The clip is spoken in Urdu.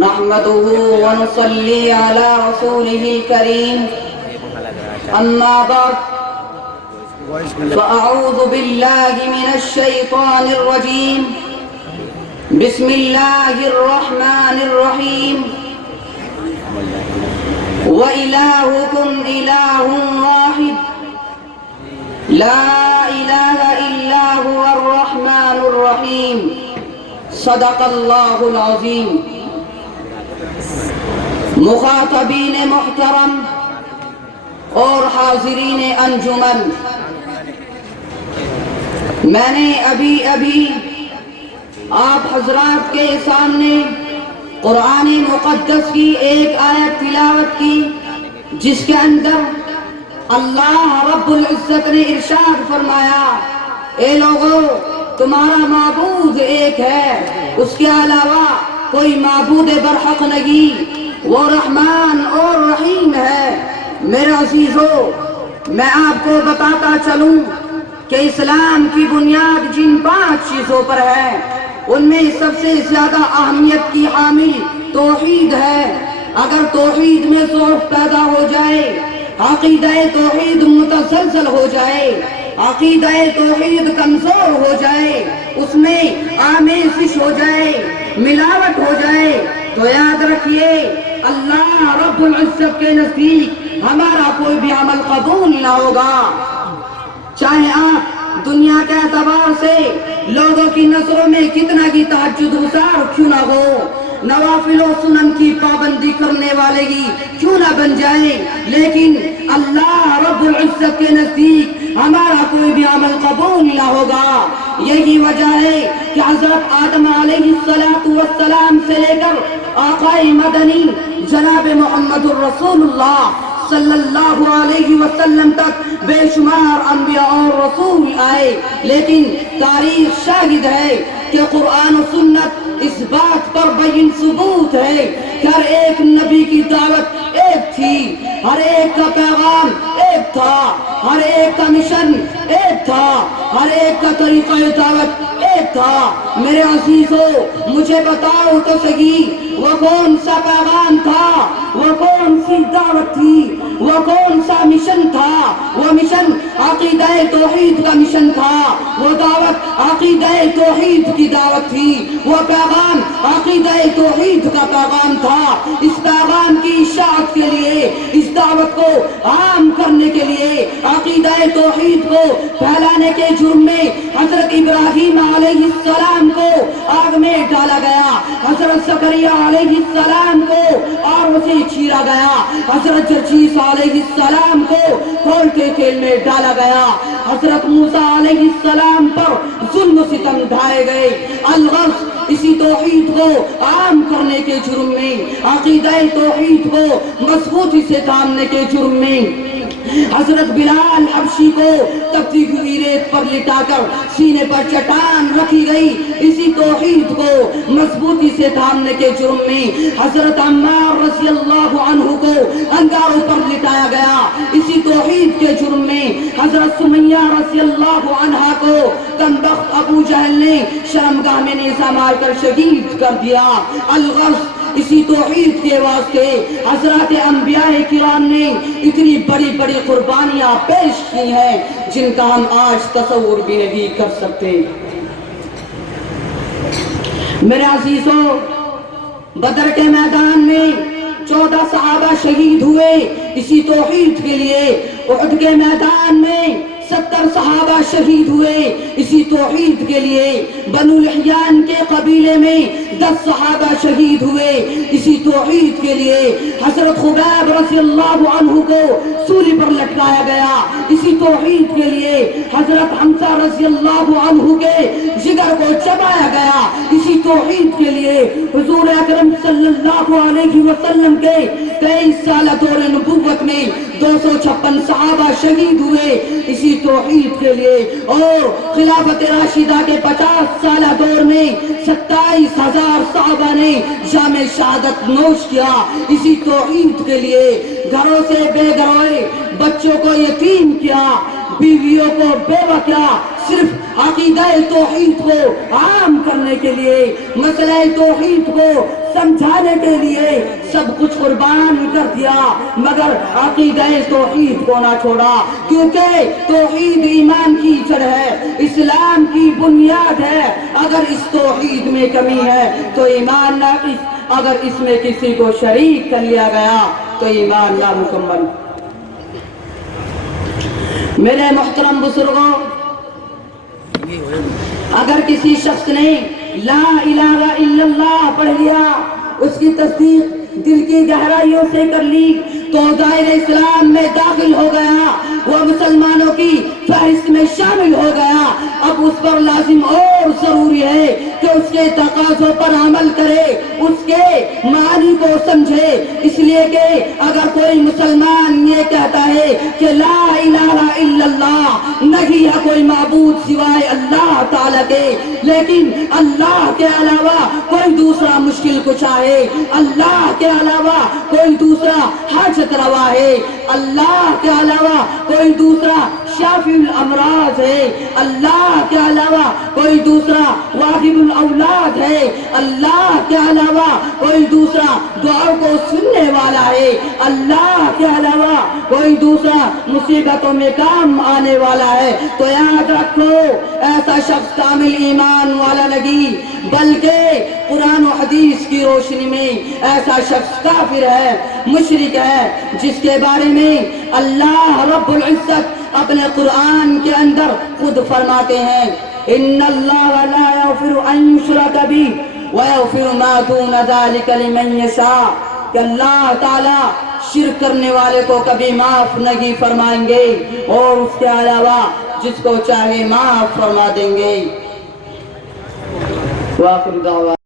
نحمده ونصلي على رسوله الكريم أما بعد فأعوذ بالله من الشيطان الرجيم بسم الله الرحمن الرحيم وإلهكم إله واحد لا إله إلا هو الرحمن الرحيم صدق اللہ العظیم۔ مخاطبین محترم اور حاضرین انجمن، میں نے ابھی آپ حضرات کے سامنے قرآن مقدس کی ایک آیت تلاوت کی جس کے اندر اللہ رب العزت نے ارشاد فرمایا، اے لوگو تمہارا معبود ایک ہے، اس کے علاوہ کوئی معبود برحق نہیں، وہ رحمان اور رحیم ہے۔ میرے عزیزو، میں آپ کو بتاتا چلوں کہ اسلام کی بنیاد جن 5 چیزوں پر ہے ان میں سب سے زیادہ اہمیت کی حامل توحید ہے۔ اگر توحید میں ضعف پیدا ہو جائے، عقیدہ توحید متزلزل ہو جائے، عقیدہ توحید کمزور ہو جائے، اس میں آمیزش ہو جائے، ملاوٹ ہو جائے، تو یاد رکھیے اللہ رب العزت کے نزدیک ہمارا کوئی بھی عمل قبول نہ ہوگا۔ چاہے آپ دنیا کے اعتبار سے لوگوں کی نظروں میں کتنا کی تہجد گزار کیوں نہ ہو، نوافل و سنن کی پابندی کرنے والے ہی کیوں نہ بن جائے، لیکن اللہ رب العزت کے نزدیک ہمارا کوئی بھی عمل قبول نہ ہوگا۔ یہی وجہ ہے کہ حضرت آدم علیہ السلام سے لے کر آقا مدنی جناب محمد الرسول اللہ صلی اللہ علیہ وسلم تک بے شمار انبیاء اور رسول آئے، لیکن تاریخ شاہد ہے کہ قرآن و سنت اس بات پر بین ثبوت ہے کہ ہر ایک نبی کی دعوت ایک تھی، ہر ایک کا پیغام ایک تھا، ہر ایک کا مشن ایک تھا، ہر ایک کا طریقہ دعوت ایک تھا۔ میرے عزیزو، مجھے بتاؤ تو صحیح، وہ کون سا پیغام تھا، وہ کون سی دعوت تھی، وہ کون سا مشن تھا؟ وہ مشن عقیدہ توحید کا مشن تھا، وہ دعوت عقیدہ توحید کی دعوت تھی، وہ پیغام عقیدہ توحید کا پیغام تھا۔ اس پیغام کی اشاعت کے لیے، اس دعوت کو عام کرنے کے لیے، عقیدہ توحید کو پھیلانے کے جرم میں حضرت ابراہیم علیہ السلام کو آگ میں ڈالا گیا، حضرت زکریا علیہ السلام کو آگ سے چیرا گیا، حضرت جرجیس علیہ السلام کو کھول کے تیل میں ڈالا گیا، حضرت موسیٰ علیہ السلام پر ظلم و ستم ڈھائے گئے۔ الغرض اسی توحید کو عام کرنے کے جرم میں، عقیدہ توحید کو مضبوطی سے تھامنے کے جرم میں حضرت بلال حبشی کو تپتی ہوئی ریت پر لٹا کر سینے پر چٹان رکھی گئی، اسی توحید کو مضبوطی سے تھامنے کے جرم میں حضرت عمار رضی اللہ عنہ کو انگاروں پر لٹایا گیا، اسی توحید کے جرم میں حضرت سمیہ رضی اللہ عنہا کو کمبخت ابو جہل نے شرمگاہ میں نیزہ مار کر شہید کر دیا۔ الغرض اسی توحید کے واسطے حضرات انبیاء کرام نے اتنی بڑی بڑی قربانیاں پیش کی ہیں جن کا ہم آج تصور بھی نہیں کر سکتے۔ میرے عزیزوں، بدر کے میدان میں 14 صحابہ شہید ہوئے اسی توحید کے لیے، احد کے میدان میں 70 صحابہ شہید ہوئے اسی توحید کے لیے، بنو لحیان کے قبیلے میں 10 صحابہ شہید ہوئے اسی توحید کے لیے، حضرت خبیب رضی اللہ عنہ کو سولی پر لٹکایا گیا اسی توحید کے لیے، حضرت حمزہ رضی اللہ عنہ کے جگر کو چبایا گیا اسی توحید کے لیے، حضور اکرم صلی اللہ علیہ وسلم کے 23 سالہ دور نبوت میں 256 صحابہ شہید ہوئے اسی توحید کے لیے، اور خلافت راشدہ کے 50 سالہ دور میں 27,000 صحابہ نے جام شہادت نوش کیا اسی توحید کے لیے، گھروں سے بے گھر ہوئے، بچوں کو یتیم کیا، بیویوں کو بیوہ کیا، صرف عقیدہ توحید کو عام کرنے کے لیے، مسئلہ توحید کو سمجھانے کے لیے سب کچھ قربان کر دیا، مگر عقیدہ توحید کو نہ چھوڑا، کیونکہ توحید ایمان کی جڑ ہے، اسلام کی بنیاد ہے۔ اگر اس توحید میں کمی ہے تو ایمان ناقص، اگر اس میں کسی کو شریک کر لیا گیا تو ایمان نامکمل۔ میرے محترم بزرگوں، اگر کسی شخص نے لا الہ الا اللہ پڑھ لیا، اس کی تصدیق دل کی گہرائیوں سے کر لی، تو دائرہ اسلام میں داخل ہو گیا، وہ مسلمانوں کی فہرست میں شامل ہو گیا۔ اب اس پر لازم اور ضروری ہے کہ اس کے تقاضوں پر عمل کرے، اس کے معنی کو سمجھے، اس لیے کہ اگر کوئی مسلمان یہ کہتا ہے کہ لا الہ الا اللہ، نہیں ہے کوئی معبود سوائے اللہ تعالیٰ کے، لیکن اللہ کے علاوہ کوئی دوسرا مشکل کشا ہے، اللہ کے علاوہ کوئی دوسرا حاجت روا ہے، اللہ کے علاوہ کوئی دوسرا شافی الامراض ہے، اللہ کے علاوہ کوئی دوسرا واہب الاولاد ہے، اللہ کے علاوہ کوئی دوسرا دعاؤں کو سننے والا ہے، اللہ کے علاوہ کوئی دوسرا مصیبتوں میں کام آنے والا ہے، تو یاد رکھو ایسا شخص کامل ایمان والا نہیں، بلکہ قرآن و حدیث کی روشنی میں ایسا شخص کافر ہے، مشرک ہے، جس کے بارے میں اللہ رب العزت اپنے قرآن کے اندر خود فرماتے ہیں ان اللہ لا یغفر ان یشرک بہ ویغفر ما دون ذلک لمن یشاء، کہ اللہ تعالی شرک کرنے والے کو کبھی معاف نہیں فرمائیں گے اور اس کے علاوہ جس کو چاہے معاف فرما دیں گے۔ وآخر دعوانا